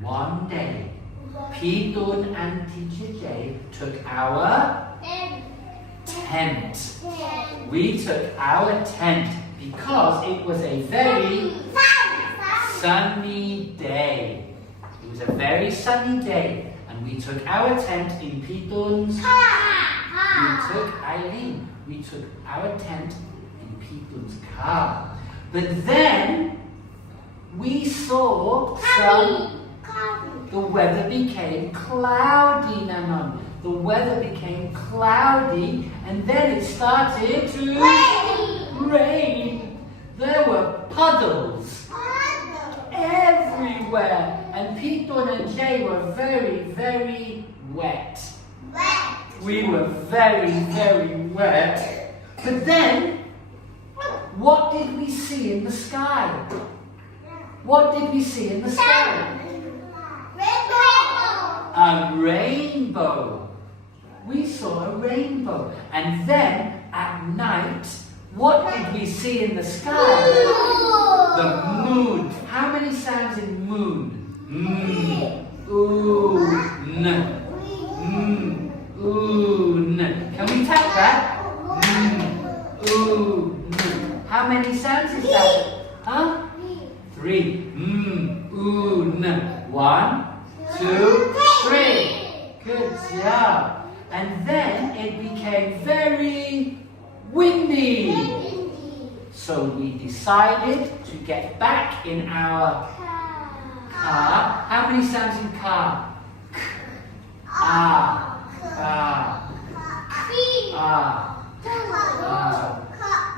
one day, P-Dun and Teacher J took our tent. We took our tent because it was a very sunny day. It was a very sunny day, and we took our tent in P-Dun's. We took Eileen. We took our tent in P-Dun's car. But then we saw the weather became cloudy, Nanon. The weather became cloudy, and then it started to rain. There were puddles everywhere, and P-Dun and Jay were very, very wet. We were very, very wet. But then, what did we see in the sky? What did we see in the sky? A rainbow. We saw a rainbow. And then, at night, what did we see in the sky? The moon. How many sounds in moon? Oon. Oon. Can we tap that? Oon. How many sounds is that? Huh? 3. Oon. 1, 2, 3. Good job. And then it became very windy. So we decided to get back in our car. How many sounds in car?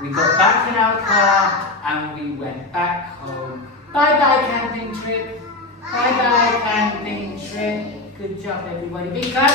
We got back in our car and we went back home. Bye-bye camping trip. Bye-bye camping trip. Good job everybody. Big cut.